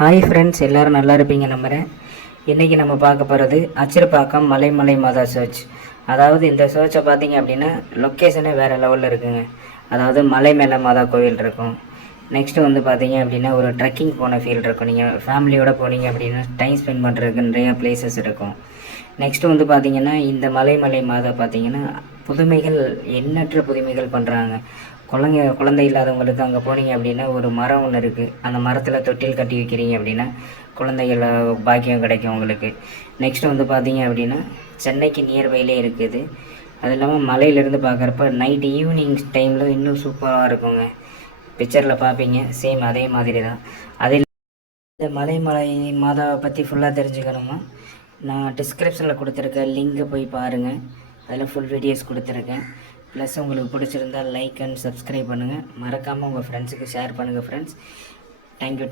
Hi friends, எல்லோரும் நல்லா இருப்பீங்க நம்புகிறேன். இன்றைக்கி நம்ம பார்க்க போகிறது அச்சிறுப்பாக்கம் மலைமலை மாதா சர்ச். அதாவது இந்த சர்ச்சை பார்த்தீங்க அப்படின்னா லொக்கேஷனே வேறு லெவலில் இருக்குங்க. அதாவது மலை மேலே மாதா கோவில் இருக்கும். நெக்ஸ்ட்டு வந்து பார்த்தீங்க அப்படின்னா ஒரு ட்ரெக்கிங் போன ஃபீல் இருக்கும். நீங்கள் ஃபேமிலியோடு போனீங்க அப்படின்னா டைம் ஸ்பெண்ட் பண்ணுறதுக்கு நிறையா ப்ளேஸஸ் இருக்கும். நெக்ஸ்ட்டு வந்து பார்த்திங்கன்னா இந்த மலைமலை மாதா பார்த்திங்கன்னா புதுமைகள், எண்ணற்ற புதுமைகள் பண்ணுறாங்க. குழந்தை இல்லாதவங்களுக்கு அங்கே போனீங்க அப்படின்னா ஒரு மரம் ஒன்று இருக்குது. அந்த மரத்தில் தொட்டில் கட்டி வைக்கிறீங்க அப்படின்னா குழந்தைகள் பாக்கியம் கிடைக்கும் உங்களுக்கு. நெக்ஸ்ட்டு வந்து பார்த்தீங்க அப்படின்னா சென்னைக்கு நியர்பைலே இருக்குது. அது இல்லாமல் மலையிலேருந்து பார்க்குறப்ப நைட் ஈவினிங் டைமில் இன்னும் சூப்பராக இருக்குங்க. பிக்சரில் பார்ப்பீங்க, சேம் அதே மாதிரி தான். அதில் இந்த மலை மாதாவை பற்றி ஃபுல்லாக தெரிஞ்சுக்கணுமா, நான் டிஸ்கிரிப்ஷனில் கொடுத்துருக்க லிங்கை போய் பாருங்கள். அதில் ஃபுல் வீடியோஸ் கொடுத்துருக்கேன். ப்ளஸ் உங்களுக்கு பிடிச்சிருந்தால் லைக் அண்ட் சப்ஸ்கிரைப் பண்ணுங்கள். மறக்காமல் உங்கள் ஃப்ரெண்ட்ஸுக்கு ஷேர் பண்ணுங்கள் ஃப்ரெண்ட்ஸ். தேங்க்யூ.